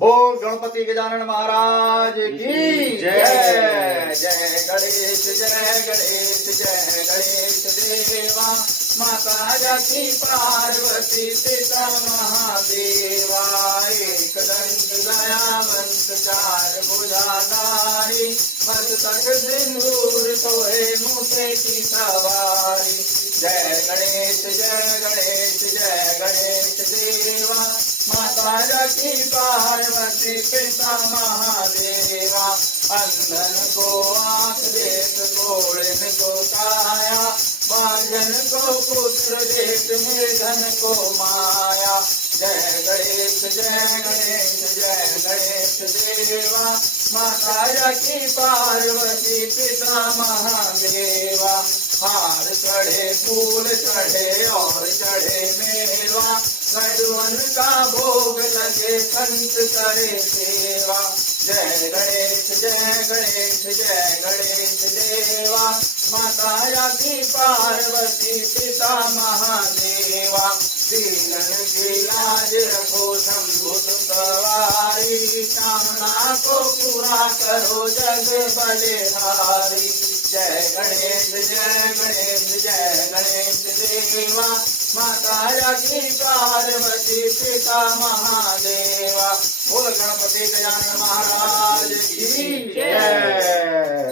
बोल गणपति गजानन महाराज की जय। जय गणेश जय गणेश देवा। माता जाकी पार्वती पिता महादेवा। एक दंड दयावंत चार भुजाधारी। मस्तक सिंदूर सोहे मूसे की सवारी। जय गणेश जय गणेश देवा। माता जाकी पार्वती पिता महादेवा। अंधन को आंख देख घोड़न को काया। बांझन को पुत्र देख निर्धन को माया। जय गणेश देवा। माता जाकी पार्वती पिता महादेवा। हार चढ़े फूल चढ़े और चढ़े मेवा। लड्डुअन का भोग लगे संत करे सेवा। जय गणेश देवा। माता जाकी पार्वती पिता महादेवा। दीनन की लाज रखो शंभु सवारी। कामना को पूरा करो जग बलिहारी। जय गणेश देवा। माता जाकी पार्वती पिता महादेवा। बोल गणपति गजानन महाराज की जय।